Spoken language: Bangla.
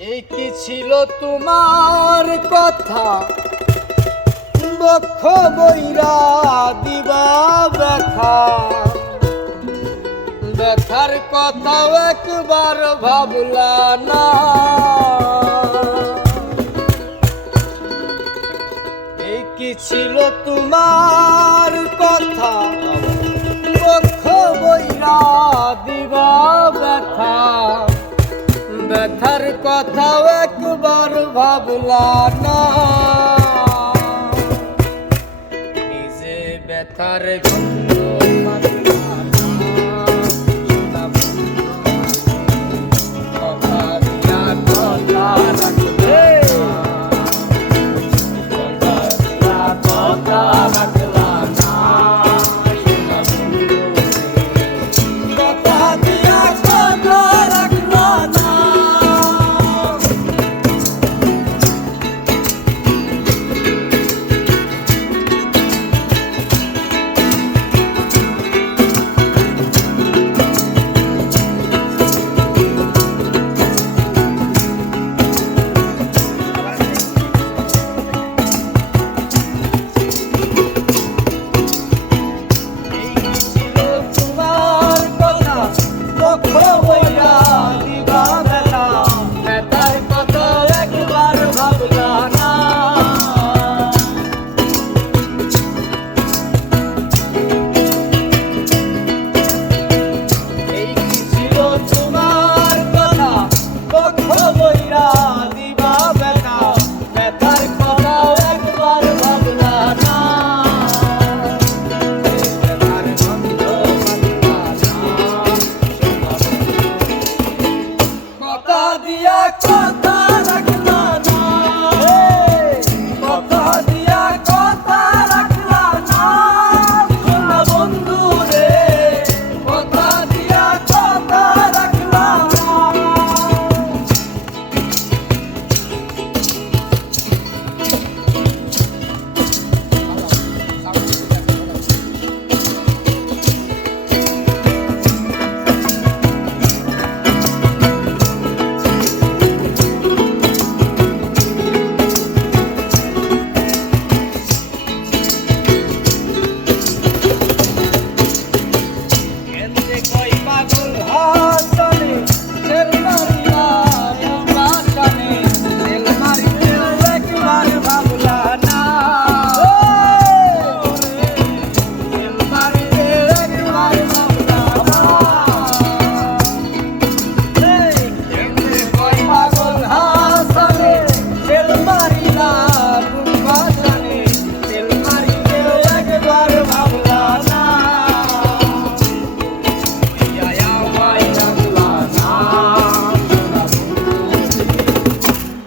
এই ছিল তোমার কথা? বক্ষ বৈরা দিবা ব্যথা। ব্যথার কথা একবার ভাবলা না। এই কি ছিল তোমার কথাও একবার ভাবলা না। নিজে ব্যথার I'm not Oh. 啊